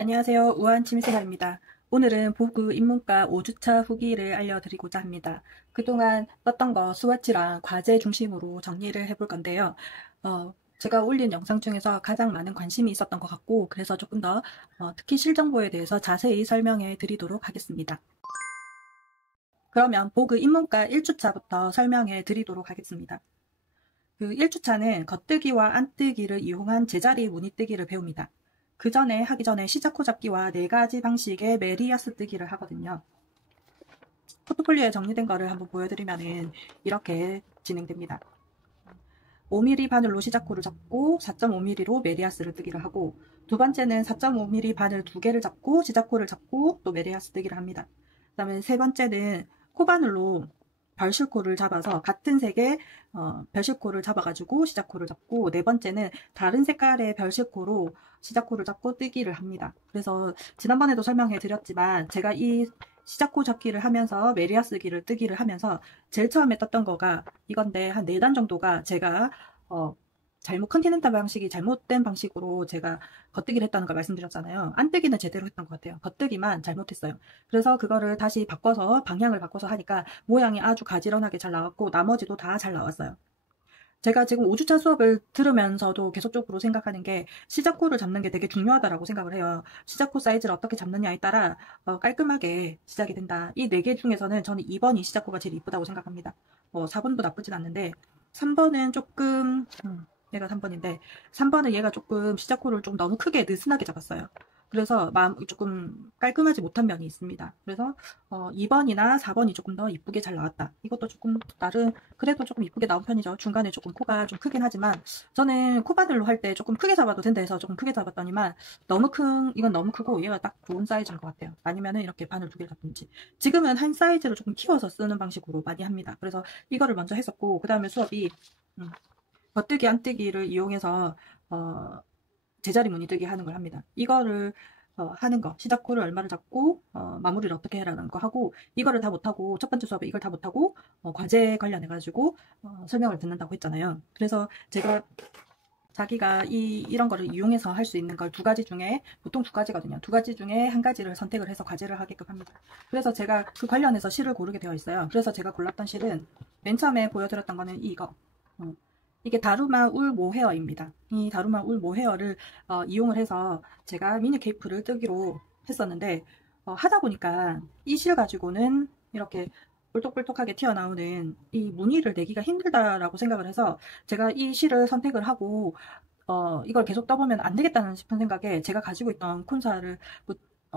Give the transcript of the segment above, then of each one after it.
안녕하세요. 우한 취미생활입니다. 오늘은 보그 입문과 5주차 후기를 알려드리고자 합니다. 그동안 떴던 거 스와치랑 과제 중심으로 정리를 해볼 건데요. 제가 올린 영상 중에서 가장 많은 관심이 있었던 것 같고, 그래서 조금 더 특히 실정보에 대해서 자세히 설명해 드리도록 하겠습니다. 그러면 보그 입문과 1주차부터 설명해 드리도록 하겠습니다. 그 1주차는 겉뜨기와 안뜨기를 이용한 제자리 무늬뜨기를 배웁니다. 하기 전에 시자코 잡기와 4가지 방식의 메리아스 뜨기를 하거든요. 포트폴리오에 정리된 거를 한번 보여드리면은 이렇게 진행됩니다. 5mm 바늘로 시자코를 잡고 4.5mm로 메리아스를 뜨기를 하고, 두 번째는 4.5mm 바늘 2개를 잡고 시자코를 잡고 또 메리아스 뜨기를 합니다. 그 다음에 세 번째는 코바늘로 별실코를 잡아서 같은 색의 별실코를 잡아가지고 시자코를 잡고, 네 번째는 다른 색깔의 별실코로 시자코를 잡고 뜨기를 합니다. 그래서 지난번에도 설명해 드렸지만 제가 이 시자코 잡기를 하면서 메리아스기를 뜨기를 하면서 제일 처음에 떴던 거가 이건데, 한 4단 정도가 제가 컨티넨탈 방식이 잘못된 방식으로 제가 겉뜨기를 했다는 걸 말씀드렸잖아요. 안뜨기는 제대로 했던 것 같아요. 겉뜨기만 잘못했어요. 그래서 그거를 다시 바꿔서 방향을 바꿔서 하니까 모양이 아주 가지런하게 잘 나왔고 나머지도 다 잘 나왔어요. 제가 지금 5주차 수업을 들으면서도 계속적으로 생각하는 게 시작코를 잡는 게 되게 중요하다라고 생각을 해요. 시작코 사이즈를 어떻게 잡느냐에 따라 깔끔하게 시작이 된다. 이 4개 중에서는 저는 2번이 시작코가 제일 이쁘다고 생각합니다. 4번도 나쁘진 않는데 3번은 조금 얘가 3번인데 3번은 얘가 조금 시작코를 좀 너무 크게 느슨하게 잡았어요. 그래서 조금 깔끔하지 못한 면이 있습니다. 그래서 2번이나 4번이 조금 더 이쁘게 잘 나왔다. 이것도 조금 나름 그래도 조금 이쁘게 나온 편이죠. 중간에 조금 코가 좀 크긴 하지만 저는 코바늘로 할 때 조금 크게 잡아도 된다 해서 조금 크게 잡았더니만 이건 너무 크고 얘가 딱 좋은 사이즈인 것 같아요. 아니면은 이렇게 바늘 2개를 잡든지. 지금은 한 사이즈를 조금 키워서 쓰는 방식으로 많이 합니다. 그래서 이거를 먼저 했었고, 그 다음에 수업이 겉뜨기 안뜨기를 이용해서 제자리 무늬뜨기 하는 걸 합니다. 이거를 하는 거, 시작코를 얼마를 잡고 마무리를 어떻게 해라는 거 하고, 이거를 다 못하고 첫 번째 수업에 이걸 다 못하고 과제 관련해가지고 설명을 듣는다고 했잖아요. 그래서 제가 자기가 이런 거를 이용해서 할 수 있는 걸 2가지 중에, 보통 2가지거든요. 2가지 중에 1가지를 선택을 해서 과제를 하게끔 합니다. 그래서 제가 그 관련해서 실을 고르게 되어 있어요. 그래서 제가 골랐던 실은 맨 처음에 보여드렸던 거는 이거. 이게 다루마 울 모헤어입니다. 이 다루마 울 모헤어를 이용을 해서 제가 미니 케이프를 뜨기로 했었는데, 하다 보니까 이 실 가지고는 이렇게 볼톡볼톡하게 튀어나오는 이 무늬를 내기가 힘들다라고 생각을 해서 제가 이 실을 선택을 하고 이걸 계속 떠보면 안 되겠다는 싶은 생각에 제가 가지고 있던 콘사를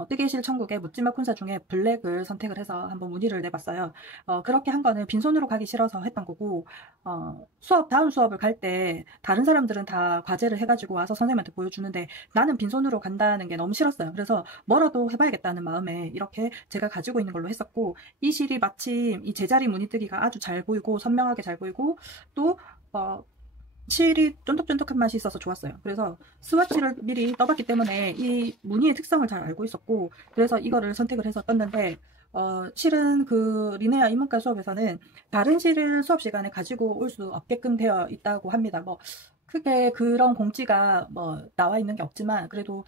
뜨개실 천국의 묻지마 콘사 중에 블랙을 선택을 해서 한번 무늬를 내봤어요. 그렇게 한 거는 빈손으로 가기 싫어서 했던 거고, 다음 수업을 갈 때 다른 사람들은 다 과제를 해가지고 와서 선생님한테 보여주는데 나는 빈손으로 간다는 게 너무 싫었어요. 그래서 뭐라도 해봐야겠다는 마음에 이렇게 제가 가지고 있는 걸로 했었고, 이 실이 마침 이 제자리 무늬뜨기가 아주 잘 보이고 선명하게 잘 보이고 또 실이 쫀득쫀득한 맛이 있어서 좋았어요. 그래서 스와치를 미리 떠봤기 때문에 이 무늬의 특성을 잘 알고 있었고, 그래서 이거를 선택을 해서 떴는데, 실은 그 리네아 인문과 수업에서는 다른 실을 수업 시간에 가지고 올 수 없게끔 되어 있다고 합니다. 크게 그런 공지가 나와 있는 게 없지만, 그래도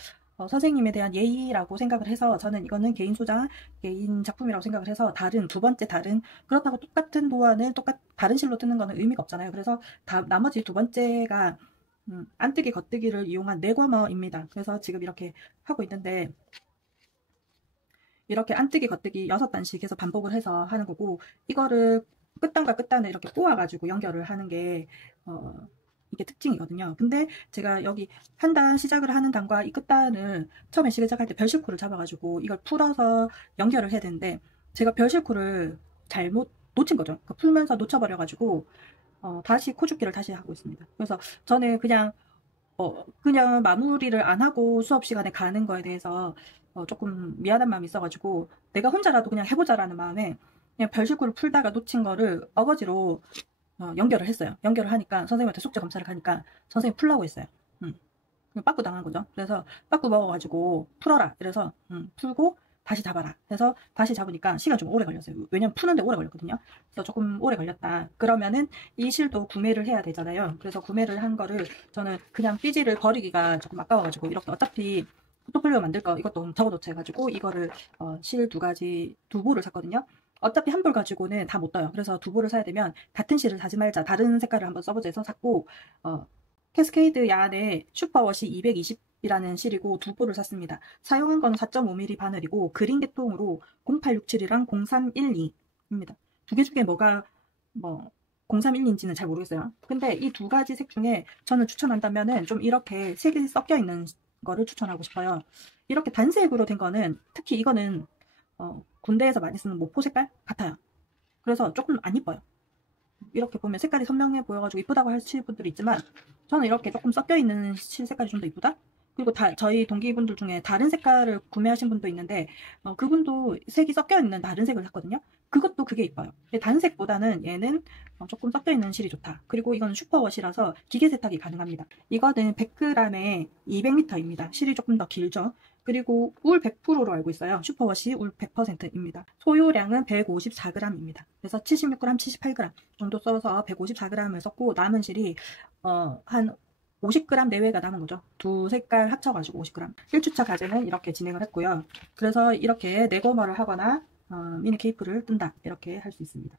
선생님에 대한 예의라고 생각을 해서 저는 이거는 개인 소장, 개인 작품이라고 생각을 해서 두 번째 그렇다고 똑같은 도안을 다른 실로 뜨는 거는 의미가 없잖아요. 그래서 나머지 2번째가 안뜨기 겉뜨기를 이용한 네거머입니다. 그래서 지금 이렇게 하고 있는데, 이렇게 안뜨기 겉뜨기 6단씩 해서 반복을 해서 하는 거고, 이거를 끝단과 끝단을 이렇게 꼬아가지고 연결을 하는 게 이게 특징이거든요. 근데 제가 여기 한 단 시작을 하는 단과 이 끝단을 처음에 시작할 때 별실코를 잡아가지고 이걸 풀어서 연결을 해야 되는데, 제가 별실코를 잘못 놓친 거죠. 풀면서 놓쳐버려가지고 다시 코줍기를 다시 하고 있습니다. 그래서 저는 그냥 마무리를 안 하고 수업 시간에 가는 거에 대해서 조금 미안한 마음이 있어가지고 내가 혼자라도 그냥 해보자라는 마음에 그냥 별실코를 풀다가 놓친 거를 어거지로 연결을 했어요. 연결을 하니까 선생님한테 숙제 검사를 가니까 선생님 풀라고 했어요. 빠꾸 당한 거죠. 그래서 빠꾸 먹어가지고 풀어라. 이래서 풀고 다시 잡아라 해서 다시 잡으니까 시간 좀 오래 걸렸어요. 왜냐면 푸는데 오래 걸렸거든요. 그래서 조금 오래 걸렸다. 그러면은 이 실도 구매를 해야 되잖아요. 그래서 구매를 한 거를 저는 그냥 삐지를 버리기가 조금 아까워가지고 이렇게 어차피 포트폴리오 만들 거 이것도 적어놓자 해가지고 이거를 실 두 가지, 두 보를 샀거든요. 어차피 한 볼 가지고는 다 못 떠요. 그래서 두 보를 사야 되면 같은 실을 사지 말자. 다른 색깔을 한번 써보자 해서 샀고, 캐스케이드 야안의 슈퍼워시 220이라는 실이고 두 보를 샀습니다. 사용한 건 4.5mm 바늘이고 그린 계통으로 0867이랑 0312입니다. 두 개 중에 뭐가 0312인지는 잘 모르겠어요. 근데 이 두 가지 색 중에 저는 추천한다면은 좀 이렇게 색이 섞여 있는 거를 추천하고 싶어요. 이렇게 단색으로 된 거는, 특히 이거는 군대에서 많이 쓰는 모포 색깔 같아요. 그래서 조금 안 이뻐요. 이렇게 보면 색깔이 선명해 보여가지고 이쁘다고 하실 분들이 있지만, 저는 이렇게 조금 섞여 있는 실 색깔이 좀 더 이쁘다? 그리고 저희 동기분들 중에 다른 색깔을 구매하신 분도 있는데, 그분도 색이 섞여 있는 다른 색을 샀거든요. 그것도 그게 이뻐요. 단색보다는 얘는 조금 섞여 있는 실이 좋다. 그리고 이건 슈퍼워시라서 기계 세탁이 가능합니다. 이거는 100g에 200m입니다. 실이 조금 더 길죠. 그리고 울 100%로 알고 있어요. 슈퍼워시 울 100%입니다. 소요량은 154g입니다. 그래서 76g, 78g 정도 써서 154g을 썼고, 남은 실이 한 50g 내외가 남은 거죠. 두 색깔 합쳐가지고 50g. 1주차 과제는 이렇게 진행을 했고요. 그래서 이렇게 네거머를 하거나 미니 케이프를 뜬다, 이렇게 할 수 있습니다.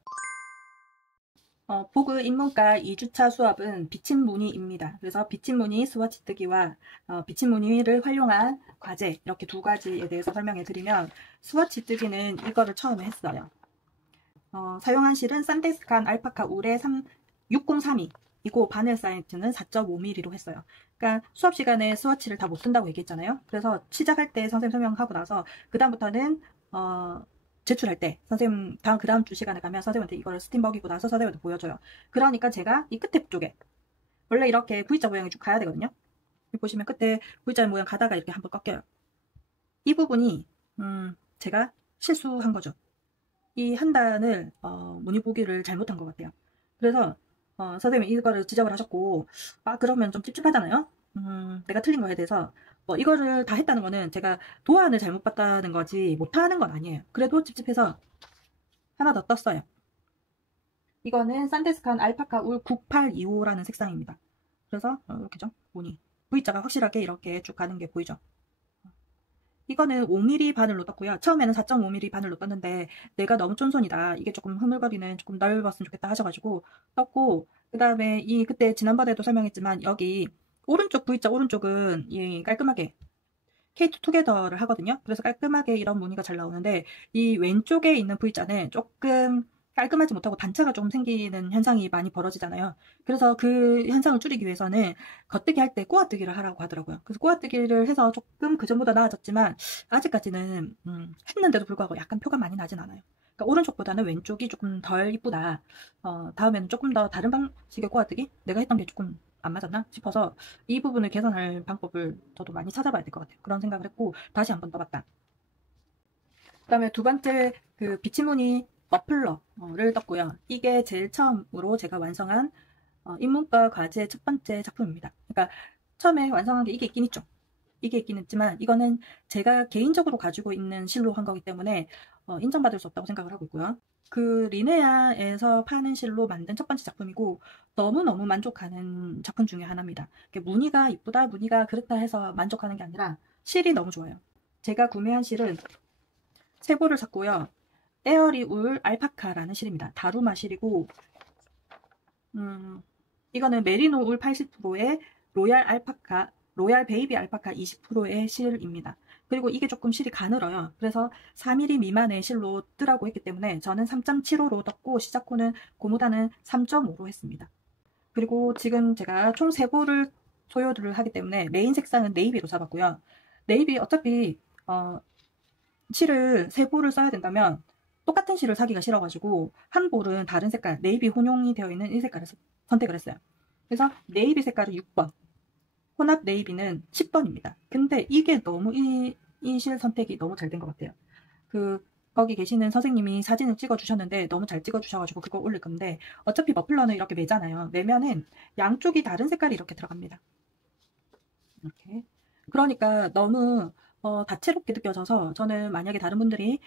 보그 인문과 2주차 수업은 비친 무늬입니다. 그래서 비친 무늬 스와치 뜨기와 비친 무늬를 활용한 과제, 이렇게 두 가지에 대해서 설명해 드리면, 스와치 뜨기는 이거를 처음에 했어요. 사용한 실은 산데스칸 알파카 울의 6032 이고 바늘 사이즈는 4.5mm로 했어요. 그러니까 수업 시간에 스와치를 다 못 쓴다고 얘기했잖아요. 그래서 시작할 때 선생님 설명하고 나서 그 다음부터는 제출할 때 선생님 그 다음 주 시간에 가면 선생님한테 이거를 스팀 먹이고 나서 선생님한테 보여줘요. 그러니까 제가 이 끝에 쪽에 원래 이렇게 V자 모양이 쭉 가야 되거든요. 여기 보시면 끝에 V자 모양 가다가 이렇게 한번 꺾여요. 이 부분이 제가 실수한 거죠. 이 한 단을 무늬 보기를 잘못한 것 같아요. 그래서 선생님이 이거를 지적을 하셨고, 그러면 좀 찝찝하잖아요. 내가 틀린 거에 대해서 이거를 다 했다는 거는 제가 도안을 잘못 봤다는 거지 못하는 건 아니에요. 그래도 찝찝해서 하나 더 떴어요. 이거는 산데스칸 알파카 울 9825라는 색상입니다. 그래서 이렇게죠. 무늬 V자가 확실하게 이렇게 쭉 가는 게 보이죠. 이거는 5mm 바늘로 떴고요. 처음에는 4.5mm 바늘로 떴는데 내가 너무 쫀손이다, 이게 조금 흐물거리는 조금 넓었으면 좋겠다 하셔가지고 떴고, 그 다음에 그때 지난번에도 설명했지만 여기 오른쪽 V자 오른쪽은 깔끔하게 케이트 투게더를 하거든요. 그래서 깔끔하게 이런 무늬가 잘 나오는데, 이 왼쪽에 있는 V자는 조금 깔끔하지 못하고 단차가 조금 생기는 현상이 많이 벌어지잖아요. 그래서 그 현상을 줄이기 위해서는 겉뜨기 할 때 꼬아뜨기를 하라고 하더라고요. 그래서 꼬아뜨기를 해서 조금 그전보다 나아졌지만 아직까지는 했는데도 불구하고 약간 표가 많이 나진 않아요. 그러니까 오른쪽보다는 왼쪽이 조금 덜 이쁘다. 다음에는 조금 더 다른 방식의 꼬아뜨기? 내가 했던 게 조금 안 맞았나 싶어서 이 부분을 개선할 방법을 저도 많이 찾아봐야 될 것 같아요. 그런 생각을 했고 다시 한번 떠봤다. 그 다음에 두 번째 그 비치무늬 머플러를 떴고요. 이게 제일 처음으로 제가 완성한 인문과 과제 첫 번째 작품입니다. 그러니까 처음에 완성한 게 이게 있긴 있죠. 이게 있긴 있지만 이거는 제가 개인적으로 가지고 있는 실로 한 거기 때문에 인정받을 수 없다고 생각을 하고 있고요. 그 리네아에서 파는 실로 만든 첫 번째 작품이고 너무너무 만족하는 작품 중에 하나입니다. 무늬가 이쁘다, 무늬가 그렇다 해서 만족하는 게 아니라 실이 너무 좋아요. 제가 구매한 실은 세 보를 샀고요. 에어리 울 알파카라는 실입니다. 다루마 실이고, 이거는 메리노 울 80%에 로얄 베이비 알파카 20%의 실입니다. 그리고 이게 조금 실이 가늘어요. 그래서 4mm 미만의 실로 뜨라고 했기 때문에 저는 3.75로 떴고 시자코는 고무단은 3.5로 했습니다. 그리고 지금 제가 총 3보를 소요를 하기 때문에 메인 색상은 네이비로 잡았고요. 네이비 어차피 실을 3보를 써야 된다면 똑같은 실을 사기가 싫어가지고 한 볼은 다른 색깔, 네이비 혼용이 되어 있는 이 색깔을 선택을 했어요. 그래서 네이비 색깔은 6번, 혼합 네이비는 10번입니다. 근데 이게 너무 이 실 선택이 너무 잘 된 것 같아요. 거기 계시는 선생님이 사진을 찍어주셨는데 너무 잘 찍어주셔가지고 그거 올릴 건데, 어차피 머플러는 이렇게 매잖아요. 매면은 양쪽이 다른 색깔이 이렇게 들어갑니다. 이렇게. 그러니까 너무 다채롭게 느껴져서 저는 만약에 다른 분들이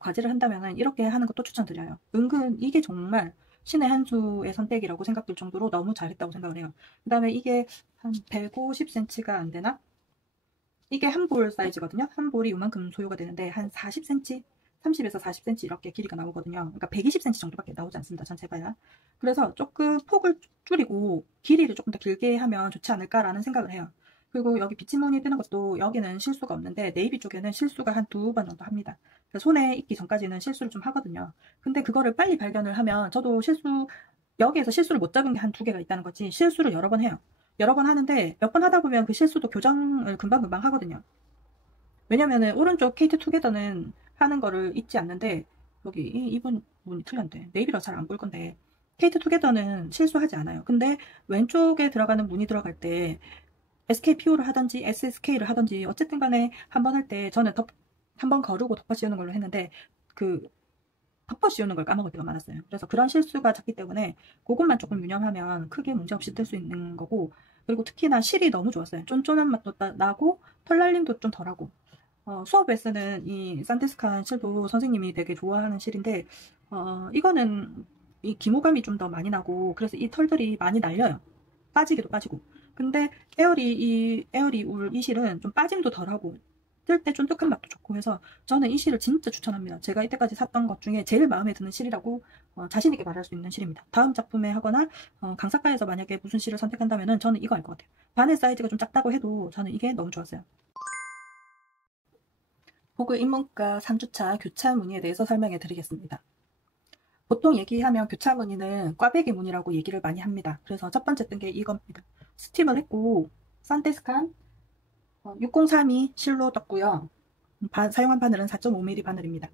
과제를 한다면 이렇게 하는 것도 추천드려요. 은근 이게 정말 신의 한 수의 선택이라고 생각될 정도로 너무 잘했다고 생각을 해요. 그 다음에 이게 한 150cm가 안 되나? 이게 한 볼 사이즈거든요. 한 볼이 이만큼 소요가 되는데 한 40cm, 30에서 40cm 이렇게 길이가 나오거든요. 그러니까 120cm 정도밖에 나오지 않습니다. 전체가요. 그래서 조금 폭을 줄이고 길이를 조금 더 길게 하면 좋지 않을까라는 생각을 해요. 그리고 여기 비치무늬 뜨는 것도 여기는 실수가 없는데 네이비 쪽에는 실수가 한 2번 정도 합니다. 손에 익기 전까지는 실수를 좀 하거든요. 근데 그거를 빨리 발견을 하면 저도 여기에서 실수를 못 잡은 게 한 2개가 있다는 거지 실수를 여러 번 해요. 여러 번 하는데 몇 번 하다 보면 그 실수도 교정을 금방금방 하거든요. 왜냐면은 오른쪽 케이트 투게더는 하는 거를 잊지 않는데 여기 이분 문이 틀렸는데 네이비라 잘 안 볼 건데 케이트 투게더는 실수하지 않아요. 근데 왼쪽에 들어가는 문이 들어갈 때 SKPO를 하든지 SSK를 하든지 어쨌든 간에 한 번 할 때 저는 한 번 거르고 덮어 씌우는 걸로 했는데 그 덮어 씌우는 걸 까먹을 때가 많았어요. 그래서 그런 실수가 작기 때문에 그것만 조금 유념하면 크게 문제없이 뜰 수 있는 거고, 그리고 특히나 실이 너무 좋았어요. 쫀쫀한 맛도 나고 털날림도 좀 덜하고. 수업에 쓰는 이 산테스칸 실도 선생님이 되게 좋아하는 실인데 이거는 이 기모감이 좀 더 많이 나고 그래서 이 털들이 많이 날려요. 빠지기도 빠지고. 근데 에어리 울 이 실은 좀 빠짐도 덜하고 뜰 때 쫀득한 맛도 좋고 해서 저는 이 실을 진짜 추천합니다. 제가 이때까지 샀던 것 중에 제일 마음에 드는 실이라고 자신있게 말할 수 있는 실입니다. 다음 작품에 하거나 강사과에서 만약에 무슨 실을 선택한다면 저는 이거 할 것 같아요. 바늘 사이즈가 좀 작다고 해도 저는 이게 너무 좋았어요. 보그 입문과 3주차 교차 무늬에 대해서 설명해 드리겠습니다. 보통 얘기하면 교차 무늬는 꽈배기 무늬라고 얘기를 많이 합니다. 그래서 첫 번째 뜬 게 이겁니다. 스팀을 했고 산테스칸 6032 실로 떴고요. 사용한 바늘은 4.5mm 바늘입니다.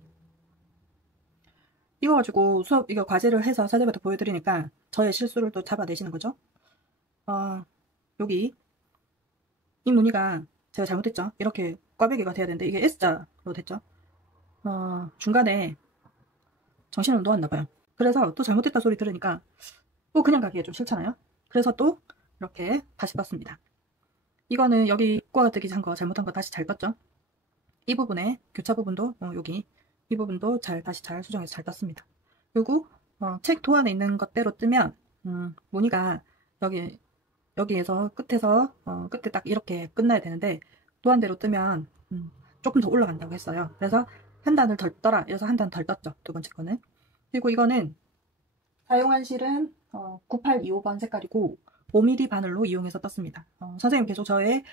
이거 가지고 이거 과제를 해서 선생님한테 보여드리니까 저의 실수를 또 잡아내시는 거죠. 여기 이 무늬가 제가 잘못했죠. 이렇게 꽈배기가 돼야 되는데 이게 S자로 됐죠. 중간에 정신을 놓았나봐요. 그래서 또 잘못됐다 소리 들으니까 또 그냥 가기에 좀 싫잖아요. 그래서 또 이렇게 다시 떴습니다. 이거는 여기 꽈뜨기 한 거 잘못한 거 다시 잘 떴죠. 이 부분에 교차 부분도 여기 이 부분도 다시 잘 수정해서 잘 떴습니다. 그리고 책 도안에 있는 것대로 뜨면 무늬가 여기에서 끝에서 끝에 딱 이렇게 끝나야 되는데 도안대로 뜨면 조금 더 올라간다고 했어요. 그래서 한 단을 덜 떠라. 그래서 한 단 덜 떴죠. 두 번째 거는. 그리고 이거는 사용한 실은 9825번 색깔이고 5mm 바늘로 이용해서 떴습니다. 선생님 계속 저의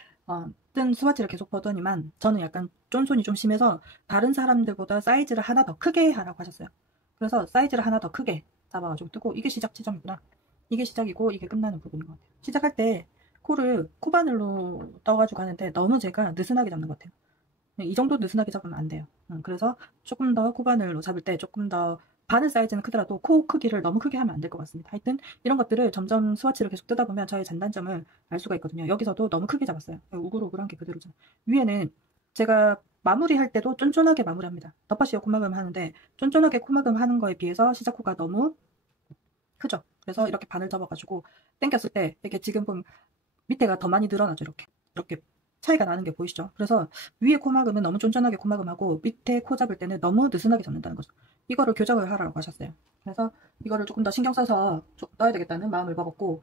뜬 스와치를 계속 보더니만 저는 약간 쫀손이 좀 심해서 다른 사람들보다 사이즈를 하나 더 크게 하라고 하셨어요. 그래서 사이즈를 하나 더 크게 잡아가지고 뜨고 이게 시작 지점이구나. 이게 시작이고 이게 끝나는 부분인 것 같아요. 시작할 때 코를 코바늘로 떠가지고 하는데 너무 제가 느슨하게 잡는 것 같아요. 이 정도 느슨하게 잡으면 안 돼요. 그래서 조금 더 코바늘로 잡을 때 조금 더 바늘 사이즈는 크더라도 코 크기를 너무 크게 하면 안 될 것 같습니다. 하여튼 이런 것들을 점점 스와치를 계속 뜨다 보면 저의 장단점을 알 수가 있거든요. 여기서도 너무 크게 잡았어요. 우글우글한 게 그대로죠. 위에는 제가 마무리할 때도 쫀쫀하게 마무리합니다. 덮어씌워 코막음 하는데 쫀쫀하게 코막음 하는 거에 비해서 시작코가 너무 크죠. 그래서 이렇게 바늘 접어가지고 당겼을 때 이게 지금 보면 밑에가 더 많이 늘어나죠. 이렇게 차이가 나는 게 보이시죠? 그래서 위에 코막음은 너무 쫀쫀하게 코막음하고 밑에 코 잡을 때는 너무 느슨하게 잡는다는 거죠. 이거를 교정을 하라고 하셨어요. 그래서 이거를 조금 더 신경 써서 넣어야 되겠다는 마음을 먹었고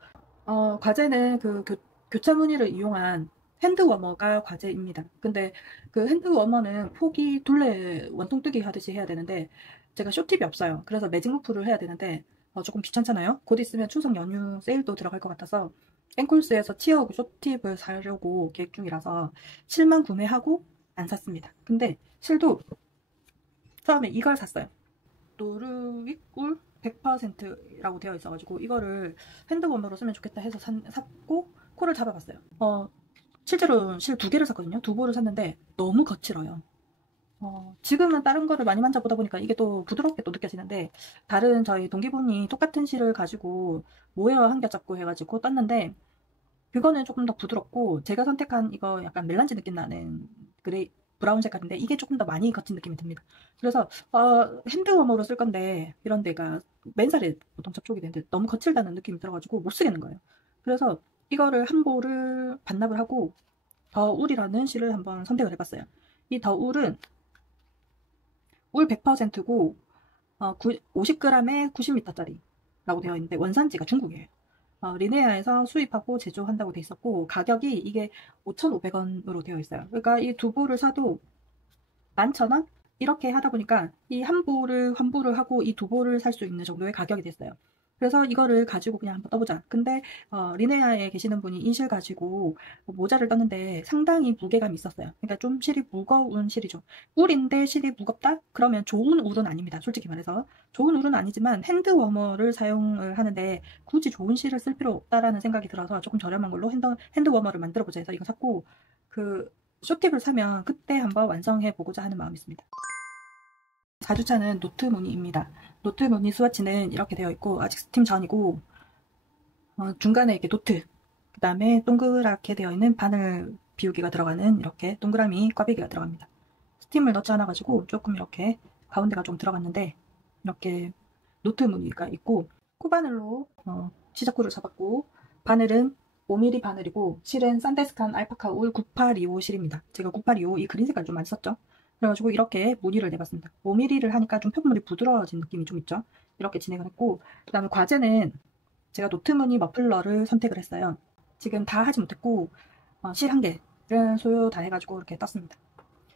과제는 그 교차 무늬를 이용한 핸드워머가 과제입니다. 근데 그 핸드워머는 폭이 둘레 원통뜨기 하듯이 해야 되는데 제가 쇼팁이 없어요. 그래서 매직 루프를 해야 되는데 조금 귀찮잖아요. 곧 있으면 추석 연휴 세일도 들어갈 것 같아서 앵콜스에서 치어오브 쇼팁을 사려고 계획 중이라서 실만 구매하고 안 샀습니다. 근데 실도 처음에 이걸 샀어요. 노르윅 울 100%라고 되어 있어가지고 이거를 핸드워머로 쓰면 좋겠다 해서 샀고 코를 잡아봤어요. 실제로 실 2개를 샀거든요. 2볼을 샀는데 너무 거칠어요. 지금은 다른 거를 많이 만져보다 보니까 이게 또 부드럽게 또 느껴지는데 다른 저희 동기분이 똑같은 실을 가지고 모헤어 한 겹 잡고 해가지고 떴는데 그거는 조금 더 부드럽고 제가 선택한 이거 약간 멜란지 느낌 나는 브라운 색깔인데 이게 조금 더 많이 거친 느낌이 듭니다. 그래서 핸드워머로 쓸 건데 이런 데가 맨살에 보통 접촉이 되는데 너무 거칠다는 느낌이 들어가지고 못 쓰겠는 거예요. 그래서 이거를 한 볼을 반납을 하고 더울이라는 실을 한번 선택을 해봤어요. 이 더울은 울 100%고 50g에 90m짜리 라고 되어 있는데 원산지가 중국이에요. 리네아에서 수입하고 제조한다고 돼 있었고, 가격이 이게 5,500원으로 되어 있어요. 그러니까 이 두 보를 사도 11,000원? 이렇게 하다 보니까 이 한 보를 환불을 하고 이 두 보를 살 수 있는 정도의 가격이 됐어요. 그래서 이거를 가지고 그냥 한번 떠보자. 근데 리네아에 계시는 분이 이 실 가지고 모자를 떴는데 상당히 무게감이 있었어요. 그러니까 좀 실이 무거운 실이죠. 울인데 실이 무겁다? 그러면 좋은 울은 아닙니다. 솔직히 말해서. 좋은 울은 아니지만 핸드워머를 사용을 하는데 굳이 좋은 실을 쓸 필요 없다라는 생각이 들어서 조금 저렴한 걸로 핸드워머를 만들어보자 해서 이거 샀고, 그 쇼팁을 사면 그때 한번 완성해 보고자 하는 마음이 있습니다. 4주차는 노트 무늬입니다. 노트 무늬 스와치는 이렇게 되어 있고, 아직 스팀 전이고, 중간에 이렇게 노트, 그 다음에 동그랗게 되어 있는 바늘 비우기가 들어가는 이렇게 동그라미 꽈배기가 들어갑니다. 스팀을 넣지 않아 가지고 조금 이렇게 가운데가 좀 들어갔는데, 이렇게 노트 무늬가 있고, 코바늘로 시자코를 잡았고, 바늘은 5mm 바늘이고, 실은 산데스칸 알파카 울 9825 실입니다. 제가 9825 이 그린 색깔 좀 많이 썼죠. 그래가지고 이렇게 무늬를 내봤습니다. 5mm를 하니까 좀 표분물이 부드러워진 느낌이 좀 있죠. 이렇게 진행을 했고, 그 다음에 과제는 제가 노트 무늬 머플러를 선택을 했어요. 지금 다 하지 못했고, 실 한 개를 소요 다 해가지고 이렇게 떴습니다.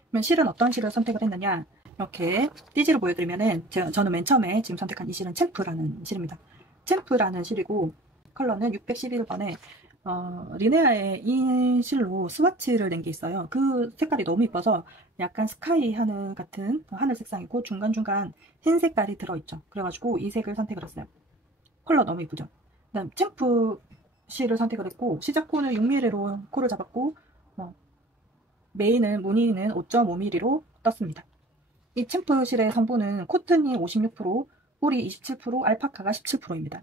그러면 실은 어떤 실을 선택을 했느냐, 이렇게 띠지로 보여드리면은, 저는 맨 처음에 지금 선택한 이 실은 챔프라는 실입니다. 챔프라는 실이고, 컬러는 611번에 리네아의 이 실로 스와치를 낸 게 있어요. 그 색깔이 너무 이뻐서 약간 스카이 하늘 같은 하늘 색상이고, 중간중간 흰 색깔이 들어있죠. 그래가지고 이 색을 선택을 했어요. 컬러 너무 이쁘죠. 그 다음 챔프 실을 선택을 했고, 시작코는 6mm로 코를 잡았고, 메인은 무늬는 5.5mm로 떴습니다. 이 챔프 실의 성분은 코튼이 56%, 울이 27%, 알파카가 17%입니다.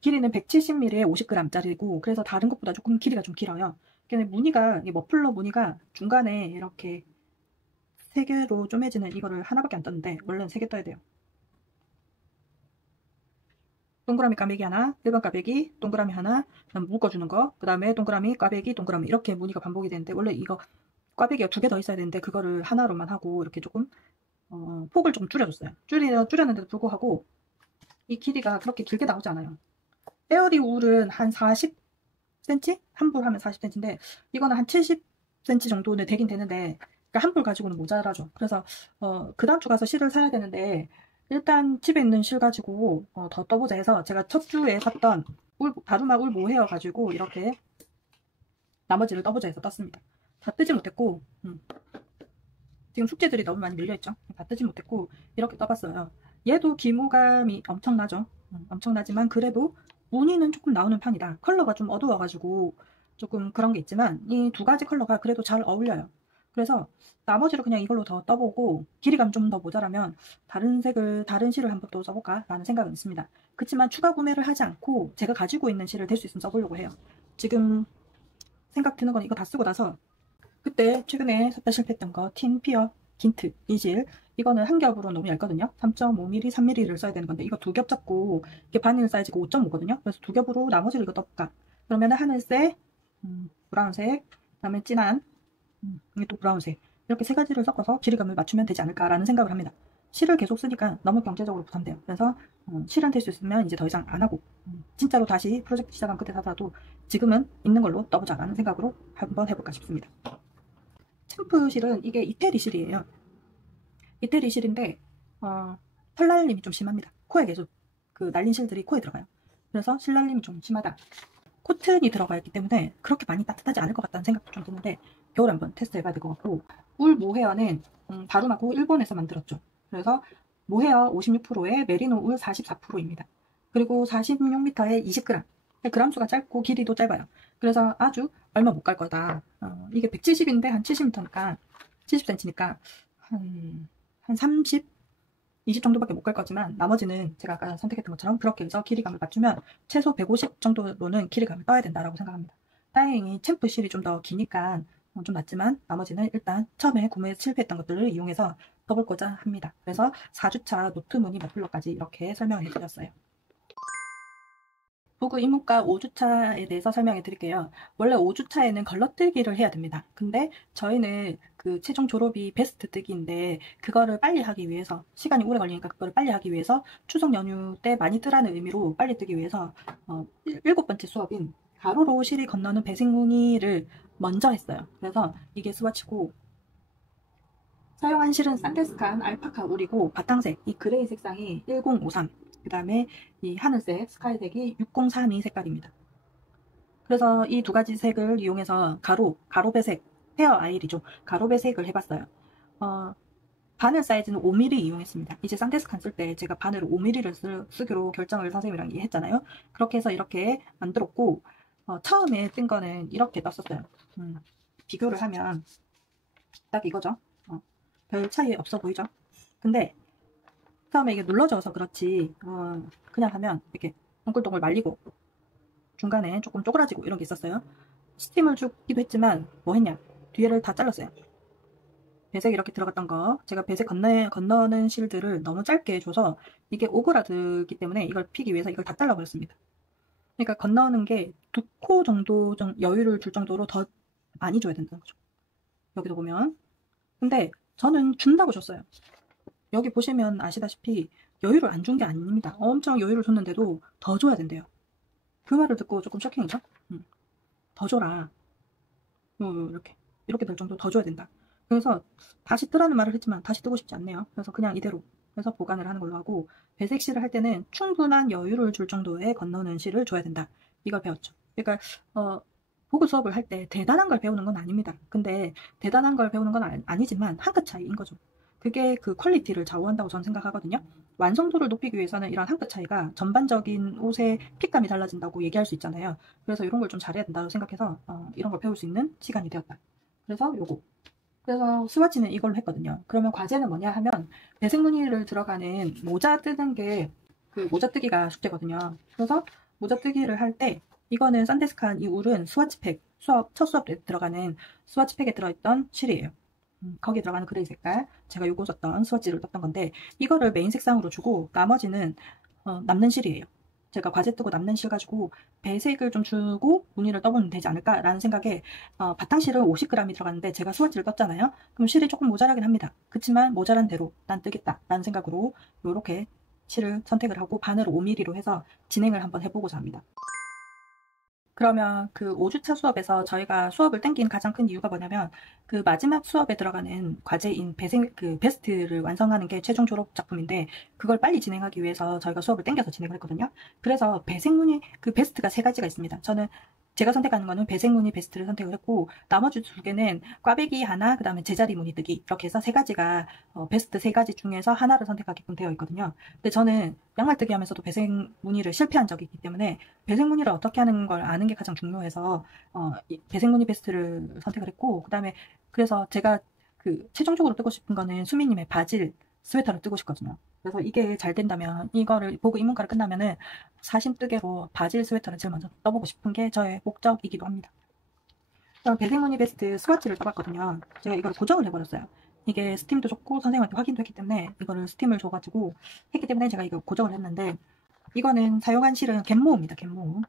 길이는 170mm에 50g짜리고, 그래서 다른 것보다 조금 길이가 좀 길어요. 근데 무늬가, 이 머플러 무늬가 중간에 이렇게 3개로 쪼매지는 이거를 하나밖에 안 떴는데, 원래는 3개 떠야 돼요. 동그라미 까매기 하나, 일반 까매기, 동그라미 하나, 그다음 묶어주는 거, 그 다음에 동그라미, 까매기, 동그라미, 이렇게 무늬가 반복이 되는데, 원래 이거 꽈배기가 2개 더 있어야 되는데, 그거를 하나로만 하고, 이렇게 조금, 폭을 조금 줄여줬어요. 줄였는데도 불구하고, 이 길이가 그렇게 길게 나오지 않아요. 에어리 울은 한 40cm? 한 불 하면 40cm인데, 이거는 한 70cm 정도는 되긴 되는데, 그러니까 한 불 가지고는 모자라죠. 그래서, 그 다음 주 가서 실을 사야 되는데, 일단 집에 있는 실 가지고 더 떠보자 해서, 제가 첫 주에 샀던 다루마 울 모헤어 가지고 이렇게 나머지를 떠보자 해서 떴습니다. 다 뜨지 못했고, 지금 숙제들이 너무 많이 밀려있죠. 다 뜨지 못했고 이렇게 떠봤어요. 얘도 기모감이 엄청나죠. 엄청나지만 그래도 무늬는 조금 나오는 편이다. 컬러가 좀 어두워가지고 조금 그런 게 있지만 이 두 가지 컬러가 그래도 잘 어울려요. 그래서 나머지를 그냥 이걸로 더 떠보고, 길이감 좀 더 모자라면 다른 실을 한번 또 써볼까 라는 생각은 있습니다. 그렇지만 추가 구매를 하지 않고 제가 가지고 있는 실을 될 수 있으면 써보려고 해요. 지금 생각 드는 건 이거 다 쓰고 나서, 그때 최근에 샀다 실패했던 거 틴피어 긴트 이 실, 이거는 한 겹으로 너무 얇거든요. 3.5mm, 3mm를 써야 되는 건데, 이거 두 겹 잡고 이게 바늘 사이즈가 5.5거든요. 그래서 두 겹으로 나머지를 이거 떠볼까. 그러면 하늘색, 브라운색, 그 다음에 진한, 이게 또 브라운색, 이렇게 세 가지를 섞어서 길이감을 맞추면 되지 않을까라는 생각을 합니다. 실을 계속 쓰니까 너무 경제적으로 부담돼요. 그래서 실은 될 수 있으면 이제 더 이상 안 하고, 진짜로 다시 프로젝트 시작한 그때 사더라도 지금은 있는 걸로 떠보자 라는 생각으로 한번 해볼까 싶습니다. 챔프 실은 이게 이태리 실이에요. 이태리 실인데 털날림이 좀 심합니다. 코에 계속 그 날린 실들이 코에 들어가요. 그래서 실날림이 좀 심하다. 코튼이 들어가 있기 때문에 그렇게 많이 따뜻하지 않을 것 같다는 생각도 좀 드는데, 겨울에 한번 테스트 해봐야 될 것 같고, 울 모헤어는 다루마고 일본에서 만들었죠. 그래서 모헤어 56%에 메리노 울 44%입니다. 그리고 46m에 20g. 그람수가 짧고 길이도 짧아요. 그래서 아주 얼마 못 갈 거다. 이게 170인데 한 70m니까 70cm니까 한 30, 20 정도밖에 못 갈 거지만, 나머지는 제가 아까 선택했던 것처럼 그렇게 해서 길이감을 맞추면 최소 150 정도로는 길이감을 떠야 된다라고 생각합니다. 다행히 챔프 실이 좀 더 기니까 좀 낫지만, 나머지는 일단 처음에 구매에 실패했던 것들을 이용해서 떠볼고자 합니다. 그래서 4주차 노트 무늬 머플러까지 이렇게 설명해 드렸어요. 부구 입문과 5주차에 대해서 설명해 드릴게요. 원래 5주차에는 걸러뜨기를 해야 됩니다. 근데 저희는 그 최종 졸업이 베스트 뜨기인데 그거를 빨리 하기 위해서 시간이 오래 걸리니까 그거를 빨리 하기 위해서 추석 연휴 때 많이 뜨라는 의미로 빨리 뜨기 위해서 7번째 수업인 가로로 실이 건너는 배색무늬를 먼저 했어요. 그래서 이게 스와치고 사용한 실은 산데스칸 알파카 울이고 바탕색 이 그레이 색상이 1053, 그 다음에 이 하늘색 스카이색이 6032 색깔입니다. 그래서 이 두 가지 색을 이용해서 가로 배색, 페어 아이리죠. 가로 배색을 해봤어요. 바늘 사이즈는 5mm 이용했습니다. 이제 산데스칸 쓸 때 제가 바늘을 5mm를 쓰기로 결정을 선생님이랑 했잖아요. 그렇게 해서 이렇게 만들었고 처음에 뜬 거는 이렇게 떴었어요. 비교를 하면 딱 이거죠. 별 차이 없어 보이죠? 근데 처음에 이게 눌러져서 그렇지 그냥 하면 이렇게 동글동글 말리고 중간에 조금 쪼그라지고 이런 게 있었어요. 스팀을 주기도 했지만 뭐 했냐, 뒤에를 다 잘랐어요. 배색 이렇게 들어갔던 거 제가 배색 건너는 실들을 너무 짧게 줘서 이게 오그라들기 때문에 이걸 피기 위해서 이걸 다 잘라버렸습니다. 그러니까 건너는 게 2코 정도 여유를 줄 정도로 더 많이 줘야 된다는 거죠. 여기도 보면. 근데 저는 준다고 줬어요. 여기 보시면 아시다시피 여유를 안 준 게 아닙니다. 엄청 여유를 줬는데도 더 줘야 된대요. 그 말을 듣고 조금 쇼킹이죠? 더 줘라. 이렇게 될 정도 더 줘야 된다. 그래서 다시 뜨라는 말을 했지만 다시 뜨고 싶지 않네요. 그래서 그냥 이대로 해서 보관을 하는 걸로 하고, 배색 실을 할 때는 충분한 여유를 줄 정도의 건너는 실을 줘야 된다. 이걸 배웠죠. 그러니까 보고 수업을 할 때 대단한 걸 배우는 건 아닙니다. 근데 대단한 걸 배우는 건 아니지만 한 끗 차이인 거죠. 그게 그 퀄리티를 좌우한다고 저는 생각하거든요. 완성도를 높이기 위해서는 이런 한 끗 차이가 전반적인 옷의 핏감이 달라진다고 얘기할 수 있잖아요. 그래서 이런 걸 좀 잘해야 된다고 생각해서 이런 걸 배울 수 있는 시간이 되었다. 그래서 요거. 그래서 스와치는 이걸로 했거든요. 그러면 과제는 뭐냐 하면 배색 무늬를 들어가는 모자 뜨는 게 그 모자 뜨기가 숙제거든요. 그래서 모자 뜨기를 할 때 이거는 산데스칸 이 울은 스와치팩, 첫 수업 때 들어가는 스와치팩에 들어있던 실이에요. 거기에 들어가는 그레이 색깔, 제가 요거 썼던 스와치를 떴던 건데 이거를 메인 색상으로 주고 나머지는 남는 실이에요. 제가 과제 뜨고 남는 실 가지고 배색을 좀 주고 무늬를 떠보면 되지 않을까라는 생각에 바탕실은 50g이 들어갔는데 제가 스와치를 떴잖아요. 그럼 실이 조금 모자라긴 합니다. 그렇지만 모자란 대로 난 뜨겠다라는 생각으로 이렇게 실을 선택을 하고 바늘을 5mm로 해서 진행을 한번 해보고자 합니다. 그러면 그 5주차 수업에서 저희가 수업을 땡긴 가장 큰 이유가 뭐냐면 그 마지막 수업에 들어가는 과제인 베스트를 완성하는 게 최종 졸업 작품인데 그걸 빨리 진행하기 위해서 저희가 수업을 땡겨서 진행을 했거든요. 그래서 배색무늬 그 베스트가 3가지가 있습니다. 저는 제가 선택하는 거는 배색무늬 베스트를 선택을 했고 나머지 2개는 꽈배기 하나, 그 다음에 제자리 무늬 뜨기 이렇게 해서 3가지가 베스트 3가지 중에서 하나를 선택하게끔 되어 있거든요. 근데 저는 양말 뜨기 하면서도 배색 무늬를 실패한 적이 있기 때문에 배색 무늬를 어떻게 하는 걸 아는 게 가장 중요해서 배색 무늬 베스트를 선택을 했고, 그 다음에 그래서 제가 그 최종적으로 뜨고 싶은 거는 수미님의 바질 스웨터를 뜨고 싶거든요. 그래서 이게 잘 된다면 이거를 보고 입문과를 끝나면은 사심뜨개로 바질 스웨터를 제일 먼저 떠보고 싶은 게 저의 목적이기도 합니다. 그럼 배색 무늬 베스트 스와치를 떠봤거든요. 제가 이걸 고정을 해버렸어요. 이게 스팀도 좋고 선생님한테 확인도 했기 때문에 이거를 스팀을 줘가지고 했기 때문에 제가 이거 고정을 했는데 이거는 사용한 실은 갯모우입니다. 갯모우.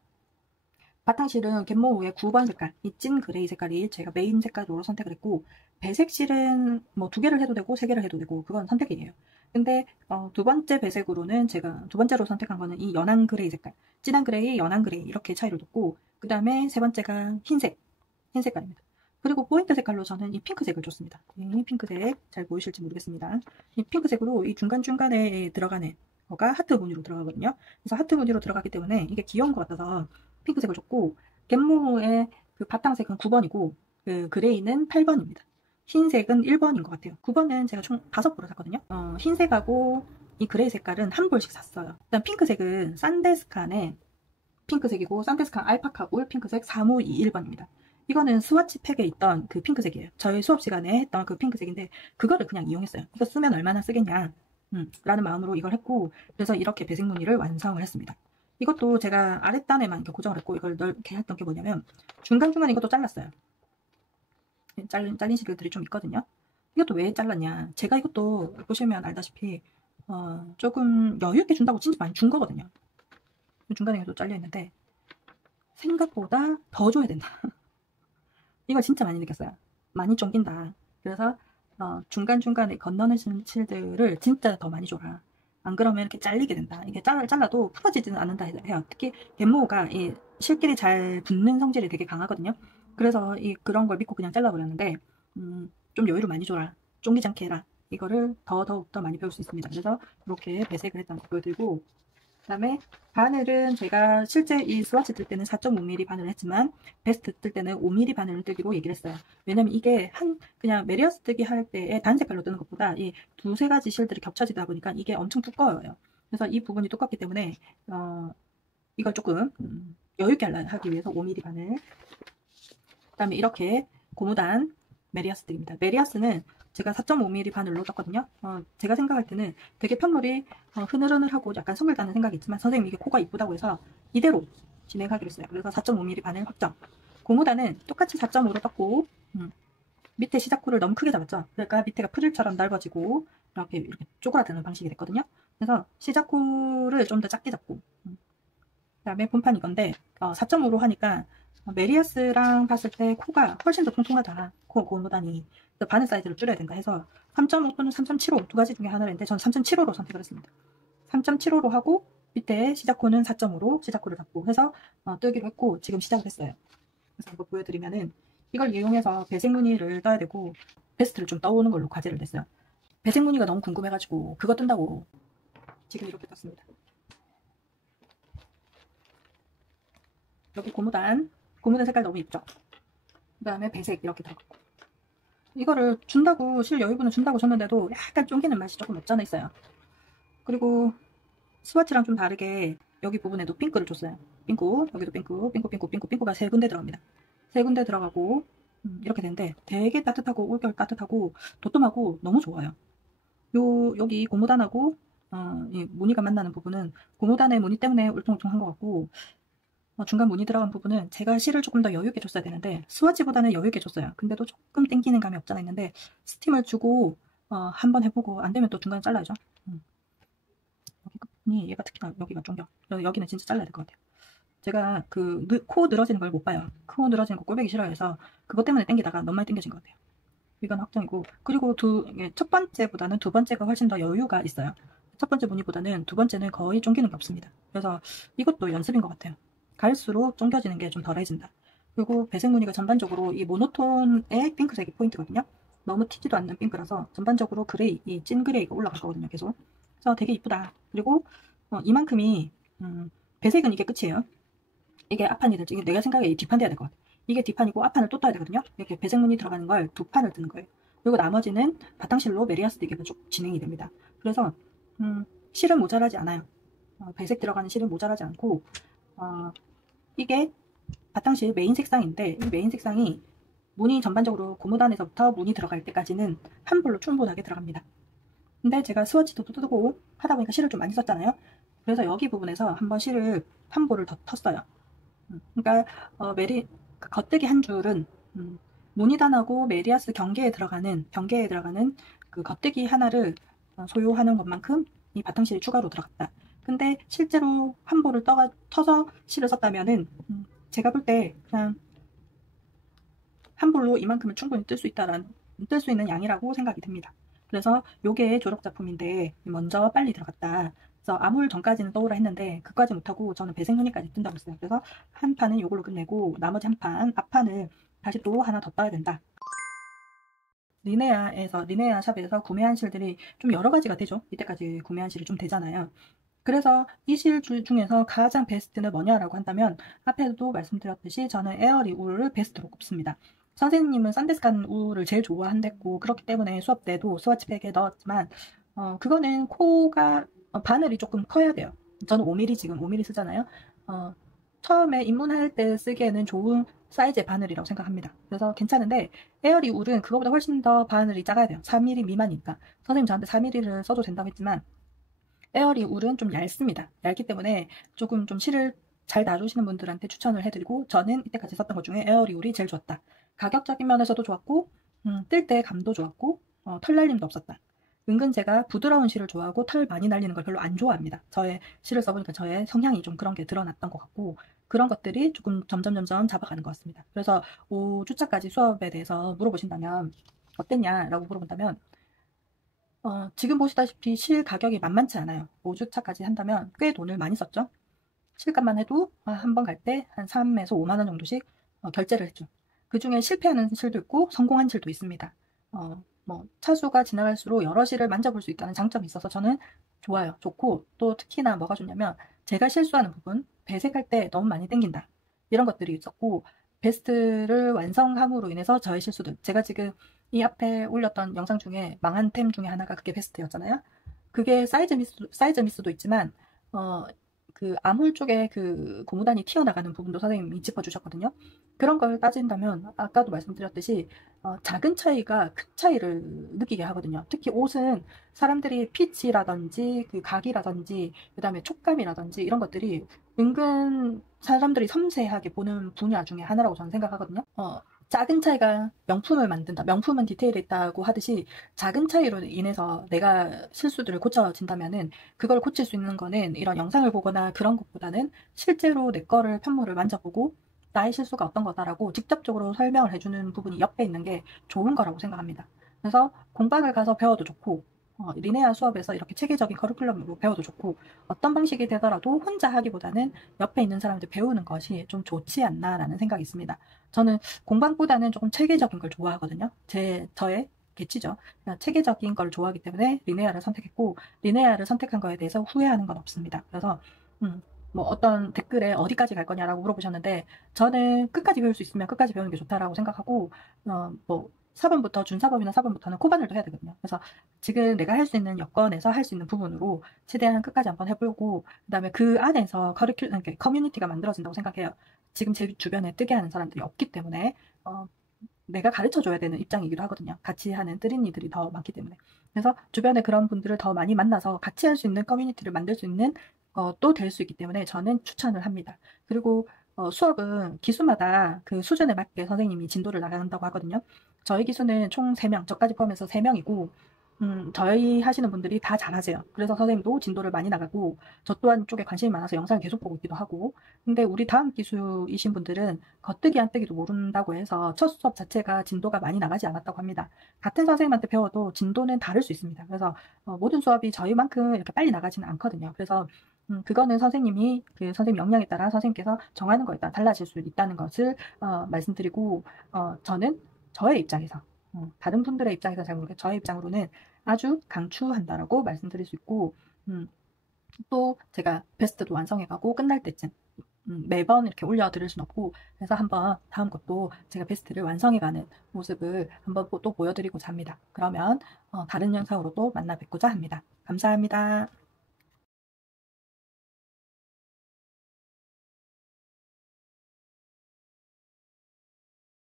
바탕실은 갯모우의 9번 색깔, 이 찐 그레이 색깔이 제가 메인 색깔로 선택을 했고 배색 실은 뭐 2개를 해도 되고 3개를 해도 되고 그건 선택이에요. 근데 2번째 배색으로는 제가 2번째로 선택한 거는 이 연한 그레이 색깔, 진한 그레이, 연한 그레이 이렇게 차이를 뒀고 그 다음에 3번째가 흰 색깔입니다. 그리고 포인트 색깔로 저는 이 핑크색을 줬습니다. 이 핑크색 잘 보이실지 모르겠습니다. 이 핑크색으로 이 중간중간에 들어가는 거가 하트 무늬로 들어가거든요. 그래서 하트 무늬로 들어가기 때문에 이게 귀여운 것 같아서 핑크색을 줬고 갯모의 그 바탕색은 9번이고 그 그레이는 8번입니다. 흰색은 1번인 것 같아요. 9번은 제가 총 5볼을 샀거든요. 흰색하고 이 그레이 색깔은 1볼씩 샀어요. 일단 핑크색은 산데스칸의 핑크색이고 산데스칸 알파카 울 핑크색 3521번입니다. 이거는 스와치 팩에 있던 그 핑크색이에요. 저희 수업 시간에 했던 그 핑크색인데 그거를 그냥 이용했어요. 이거 쓰면 얼마나 쓰겠냐 라는 마음으로 이걸 했고 그래서 이렇게 배색 무늬를 완성을 했습니다. 이것도 제가 아랫단에만 이렇게 고정을 했고 이걸 넓게 했던 게 뭐냐면 중간중간 이것도 잘랐어요. 잘린 실들이 좀 있거든요. 이것도 왜 잘랐냐, 제가 이것도 보시면 알다시피 조금 여유있게 준다고 진짜 많이 준 거거든요. 중간에 또 잘려있는데 생각보다 더 줘야 된다. 이걸 진짜 많이 느꼈어요. 많이 쫑긴다. 그래서 중간중간에 건너는 실들을 진짜 더 많이 줘라. 안 그러면 이렇게 잘리게 된다. 이게 잘라도 풀어지지는 않는다 해요. 특히 갯모가 이 실끼리 잘 붙는 성질이 되게 강하거든요. 그래서 그런 걸 믿고 그냥 잘라버렸는데 좀 여유를 많이 줘라. 쫑기지 않게 해라. 이거를 더욱더 많이 배울 수 있습니다. 그래서 이렇게 배색을 했다는 거 보여드리고, 그 다음에 바늘은 제가 실제 이 스와치 뜰 때는 4.5mm 바늘을 했지만 베스트 뜰 때는 5mm 바늘을 뜨기로 얘기를 했어요. 왜냐면 이게 그냥 메리어스 뜨기 할 때에 단색깔로 뜨는 것보다 이 두세 가지 실들이 겹쳐지다 보니까 이게 엄청 두꺼워요. 그래서 이 부분이 두껍기 때문에 이걸 조금 여유있게 하기 위해서 5mm 바늘, 그 다음에 이렇게 고무단 메리어스 뜨기입니다. 메리어스는 제가 4.5mm 바늘로 떴거든요. 제가 생각할 때는 되게 편물이 흐느흐느하고 약간 스물다는 생각이 있지만 선생님 이게 코가 이쁘다고 해서 이대로 진행하기로 했어요. 그래서 4.5mm 바늘 확정. 고무단은 똑같이 4.5로 떴고 밑에 시작코를 너무 크게 잡았죠. 그러니까 밑에가 프릴처럼 넓어지고 이렇게 쪼그라드는 방식이 됐거든요. 그래서 시작코를 좀 더 작게 잡고 그 다음에 본판 이건데 4.5로 하니까 메리어스랑 봤을 때 코가 훨씬 더 통통하다. 고무단이. 바늘 사이즈를 줄여야 된다 해서 3.5 또는 3.75 두 가지 중에 하나를 했는데 저는 3.75로 선택을 했습니다. 3.75로 하고 밑에 시작코는 4.5로 시작코를 잡고 해서 뜨기로 했고 지금 시작을 했어요. 그래서 이거 보여드리면은 이걸 이용해서 배색 무늬를 떠야 되고 베스트를 좀 떠오는 걸로 과제를 냈어요. 배색 무늬가 너무 궁금해가지고 그거 뜬다고 지금 이렇게 떴습니다. 여기 고무단 색깔 너무 이쁘죠? 그 다음에 배색 이렇게 들어갔고 이거를 준다고 실 여유분을 준다고 줬는데도 약간 쫑기는 맛이 조금 없잖아 있어요. 그리고 스와치랑 좀 다르게 여기 부분에도 핑크를 줬어요. 핑크, 여기도 핑크가 세 군데 들어갑니다. 세 군데 들어가고 이렇게 되는데 되게 따뜻하고 올겨울 따뜻하고 도톰하고 너무 좋아요. 여기 고무단하고 이 무늬가 만나는 부분은 고무단의 무늬 때문에 울퉁울퉁한 것 같고 중간 무늬 들어간 부분은 제가 실을 조금 더 여유있게 줬어야 되는데 스와치보다는 여유있게 줬어요. 근데도 조금 땡기는 감이 없잖아 있는데 스팀을 주고 한번 해보고 안되면 또 중간에 잘라야죠. 여기 끝부분이 얘가 특히나 여기가 쫑겨. 여기는 진짜 잘라야 될 것 같아요. 제가 코 늘어지는 걸 못 봐요. 코 늘어지는 거 꼴보기 싫어해서 그것 때문에 땡기다가 너무 많이 땡겨진 것 같아요. 이건 확정이고, 그리고 첫 번째보다는 두 번째가 훨씬 더 여유가 있어요. 첫 번째 무늬보다는 두 번째는 거의 쫑기는 게 없습니다. 그래서 이것도 연습인 것 같아요. 갈수록 쫑겨지는 게 좀 덜해진다. 그리고 배색 무늬가 전반적으로 이 모노톤의 핑크색이 포인트거든요. 너무 튀지도 않는 핑크라서 전반적으로 그레이, 이 찐 그레이가 올라갈 거거든요. 계속. 그래서 되게 이쁘다. 그리고 이만큼이 배색은 이게 끝이에요. 이게 앞판이 될지 내가 생각에 이 뒷판 돼야 될 것 같아. 이게 뒷판이고 앞판을 또 떠야 되거든요. 이렇게 배색 무늬 들어가는 걸 두 판을 뜨는 거예요. 그리고 나머지는 바탕실로 메리어스 뜨기가 쭉 진행이 됩니다. 그래서 실은 모자라지 않아요. 배색 들어가는 실은 모자라지 않고 이게 바탕실 메인 색상인데 이 메인 색상이 무늬 전반적으로 고무단에서부터 무늬 들어갈 때까지는 한 볼로 충분하게 들어갑니다. 근데 제가 스워치도 뜨고 하다 보니까 실을 좀 많이 썼잖아요. 그래서 여기 부분에서 한번 실을 한 볼을 더 텄어요. 그러니까 겉뜨기 한 줄은 무늬단하고 메리어스 경계에 들어가는 그 겉뜨기 하나를 소요하는 것만큼 이 바탕실이 추가로 들어갔다. 근데 실제로 한 볼을 터서 실을 썼다면은 제가 볼 때 그냥 한 볼로 이만큼은 충분히 뜰 수 있는 양이라고 생각이 듭니다. 그래서 요게 졸업작품인데 먼저 빨리 들어갔다. 그래서 아물 전까지는 떠오라 했는데 그까지 못하고 저는 배색 무늬까지 뜬다고 했어요. 그래서 한 판은 요걸로 끝내고 나머지 한 판, 앞판을 다시 또 하나 더 떠야 된다. 리네아 샵에서 구매한 실들이 좀 여러 가지가 되죠. 이때까지 구매한 실이 좀 되잖아요. 그래서 이 실 중에서 가장 베스트는 뭐냐라고 한다면 앞에도 말씀드렸듯이 저는 에어리 울을 베스트로 꼽습니다. 선생님은 산데스칸 울을 제일 좋아한댔고 그렇기 때문에 수업 때도 스와치백에 넣었지만 그거는 코가 바늘이 조금 커야 돼요. 저는 5mm 지금 5mm 쓰잖아요. 처음에 입문할 때 쓰기에는 좋은 사이즈의 바늘이라고 생각합니다. 그래서 괜찮은데 에어리 울은 그거보다 훨씬 더 바늘이 작아야 돼요. 4mm 미만이니까. 선생님 저한테 4mm를 써도 된다고 했지만 에어리 울은 좀 얇습니다. 얇기 때문에 조금 좀 실을 잘 놔주시는 분들한테 추천을 해드리고 저는 이때까지 썼던 것 중에 에어리 울이 제일 좋았다. 가격적인 면에서도 좋았고 뜰 때 감도 좋았고 털 날림도 없었다. 은근 제가 부드러운 실을 좋아하고 털 많이 날리는 걸 별로 안 좋아합니다. 저의 실을 써보니까 저의 성향이 좀 그런 게 드러났던 것 같고 그런 것들이 조금 점점 잡아가는 것 같습니다. 그래서 5주차까지 수업에 대해서 물어보신다면 어땠냐라고 물어본다면 지금 보시다시피 실 가격이 만만치 않아요. 5주차까지 한다면 꽤 돈을 많이 썼죠. 실값만 해도 한 번 갈 때 한 3에서 5만 원 정도씩 결제를 했죠. 그 중에 실패하는 실도 있고 성공한 실도 있습니다. 뭐 차수가 지나갈수록 여러 실을 만져볼 수 있다는 장점이 있어서 저는 좋아요. 좋고 또 특히나 뭐가 좋냐면 제가 실수하는 부분, 배색할 때 너무 많이 땡긴다. 이런 것들이 있었고 베스트를 완성함으로 인해서 저의 실수들, 제가 지금 이 앞에 올렸던 영상 중에 망한 템 중에 하나가 그게 베스트였잖아요. 그게 사이즈 미스도 있지만 그 암홀 쪽에 그 고무단이 튀어나가는 부분도 선생님이 짚어주셨거든요. 그런 걸 따진다면 아까도 말씀드렸듯이 작은 차이가 큰 차이를 느끼게 하거든요. 특히 옷은 사람들이 핏이라든지 그 각이라든지 그 다음에 촉감이라든지 이런 것들이 은근 사람들이 섬세하게 보는 분야 중에 하나라고 저는 생각하거든요. 작은 차이가 명품을 만든다. 명품은 디테일이 있다고 하듯이 작은 차이로 인해서 내가 실수들을 고쳐진다면은 그걸 고칠 수 있는 거는 이런 영상을 보거나 그런 것보다는 실제로 내 거를 편물을 만져보고 나의 실수가 어떤 거다라고 직접적으로 설명을 해주는 부분이 옆에 있는 게 좋은 거라고 생각합니다. 그래서 공방을 가서 배워도 좋고 리네아 수업에서 이렇게 체계적인 커리큘럼으로 배워도 좋고 어떤 방식이 되더라도 혼자 하기보다는 옆에 있는 사람들 배우는 것이 좀 좋지 않나라는 생각이 있습니다. 저는 공방보다는 조금 체계적인 걸 좋아하거든요. 저의 개취죠. 체계적인 걸 좋아하기 때문에 리네아를 선택했고 리네아를 선택한 거에 대해서 후회하는 건 없습니다. 그래서 뭐 어떤 댓글에 어디까지 갈 거냐라고 물어보셨는데 저는 끝까지 배울 수 있으면 끝까지 배우는 게 좋다라고 생각하고 뭐 사반부터 준사반이나 사반부터는 코반을도 해야 되거든요. 그래서 지금 내가 할 수 있는 여건에서 할 수 있는 부분으로 최대한 끝까지 한번 해보고 그다음에 그 안에서 커뮤니티가 만들어진다고 생각해요. 지금 제 주변에 뜨게 하는 사람들이 없기 때문에 내가 가르쳐줘야 되는 입장이기도 하거든요. 같이 하는 뜨린이들이 더 많기 때문에. 그래서 주변에 그런 분들을 더 많이 만나서 같이 할 수 있는 커뮤니티를 만들 수 있는 또 될 수 있기 때문에 저는 추천을 합니다. 그리고 수업은 기수마다 그 수준에 맞게 선생님이 진도를 나간다고 하거든요. 저희 기수는 총 3명, 저까지 포함해서 3명이고 저희 하시는 분들이 다 잘하세요. 그래서 선생님도 진도를 많이 나가고 저 또한 쪽에 관심이 많아서 영상을 계속 보고 있기도 하고 근데 우리 다음 기수이신 분들은 겉뜨기 안 뜨기도 모른다고 해서 첫 수업 자체가 진도가 많이 나가지 않았다고 합니다. 같은 선생님한테 배워도 진도는 다를 수 있습니다. 그래서 모든 수업이 저희만큼 이렇게 빨리 나가지는 않거든요. 그래서 그거는 선생님이 그 선생님 역량에 따라 선생님께서 정하는 거에 따라 달라질 수 있다는 것을 말씀드리고 저는 저의 입장에서 다른 분들의 입장에서 잘 모르겠고 저의 입장으로는 아주 강추한다라고 말씀드릴 수 있고 또 제가 베스트도 완성해가고 끝날 때쯤 매번 이렇게 올려드릴 순 없고 그래서 한번 다음 것도 제가 베스트를 완성해가는 모습을 한번 또 보여드리고자 합니다. 그러면 다른 영상으로 또 만나 뵙고자 합니다. 감사합니다.